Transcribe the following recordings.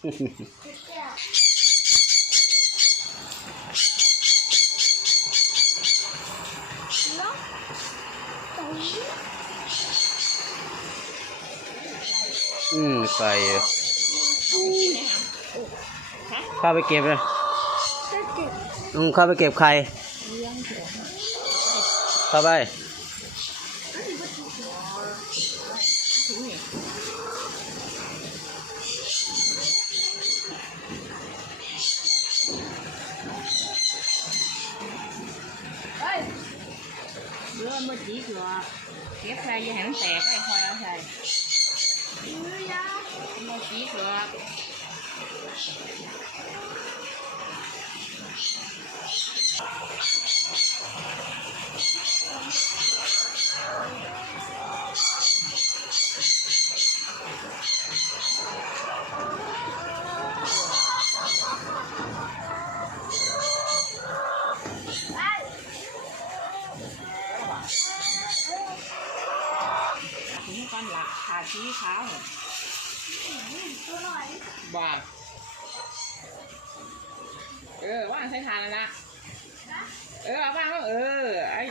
ไก่ข้าไปเก็บเลยข้าไปเก็บไข่เข้าไปเรือเมื่อกี้เกือบเก็บใส่ยังให้มันแตกไอ้คอยเอาใส่เมื่อกี้เกือบถึงกันหลักขาชี้เท้าบ่าว่างใช้ทานแล้วนะว่างก็ไอ้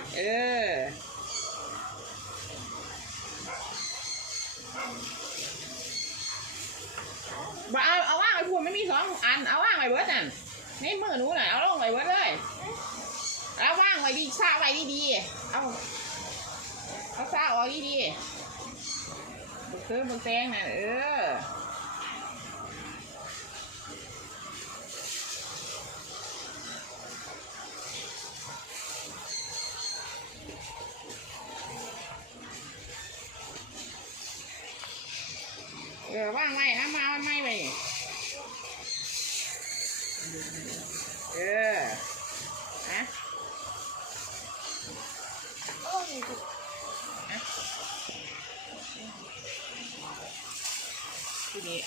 บ่เอาว่างไอ้พวกไม่มี2 อันเอาว่างไว้เบิร์ดนั่นนี่มือหนูหน่อยเอาลงไว้เบิร์ดเลยเอาว่างไว้ดีซาไว้ดีๆเอาซาออกดีๆมึงแตงน่ะว่างไว้นะมาไม่ไปนะทีนี้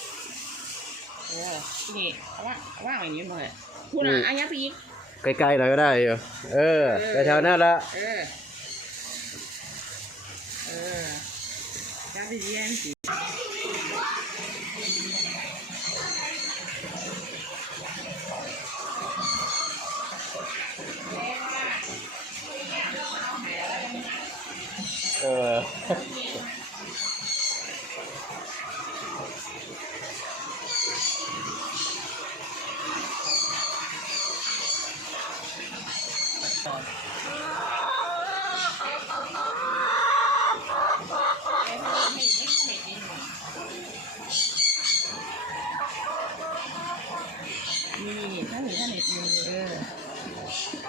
ทีนี้ว่างอย่างนี้เลยคุณอ่ะอันนี้ไปอีกไกลๆหน่อยก็ได้อยู่ไปแถวนั้นละจะไปเรียนสินี่ถ้าเห็นมี